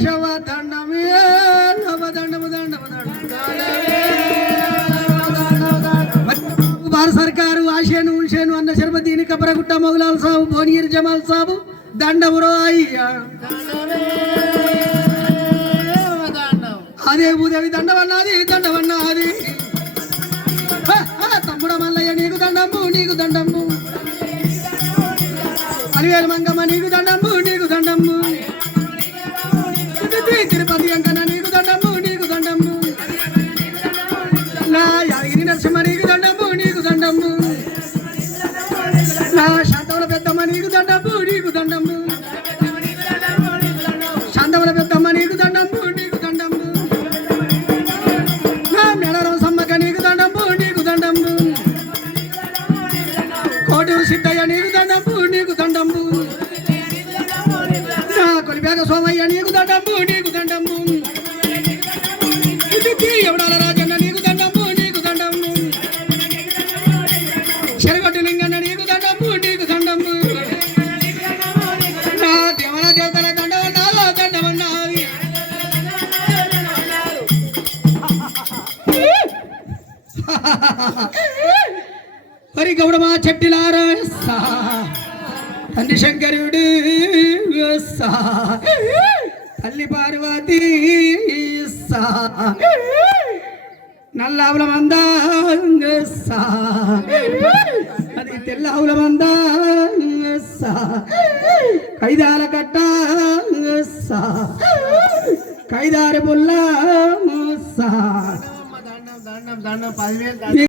శవ దండమే శవ దండము దండము భారత సర్కారు ఆశేను ఉల్షేను అన్న శర్బదీని కబరగుట్ట మొగలాల్ సాబు భోనీర్ జమాల్ సాబు దండమురో అయ్యా అదే భూదేవి దండవన్నది దండవన్నది తమ్ముడ మల్లయ్య నీకు దండము నీకు దండము అలివేలు మంగమ్మ నీకు దండము నీకు దండము తిరుపతి అంకన్న నీకు దండము నీకు దండము నా యాదగిరి నరసింహ నీకు దండము నీకు దండము నా శాంతవుల పెద్దమ్మ నీకు దండము నీకు దండము శాంతవుల పెద్దమ్మ నీకు దండము నీకు దండము నా మెడరం సమ్మక్క నీకు దండము నీకు దండము కోటూరు సిద్ధయ్య నీకు దండము నీకు దండము నా కొలిపేక సోమయ్య నీకు దండము నీకు దండము ఎవడాల రాజన్న నీకు దండము నీకు దండము శరగొట్టు లింగన్న నీకు దండము నీకు దండము నా దేవన దేవతల దండవన్నా దండవన్నది హరి గౌడమా చెట్టిలారా తండ్రి శంకరుడు తల్లి పార్వతీ నల్లావుల మంద అది తెల్లవుల మంద కైదాల కట్ట కైదారి పుల్ల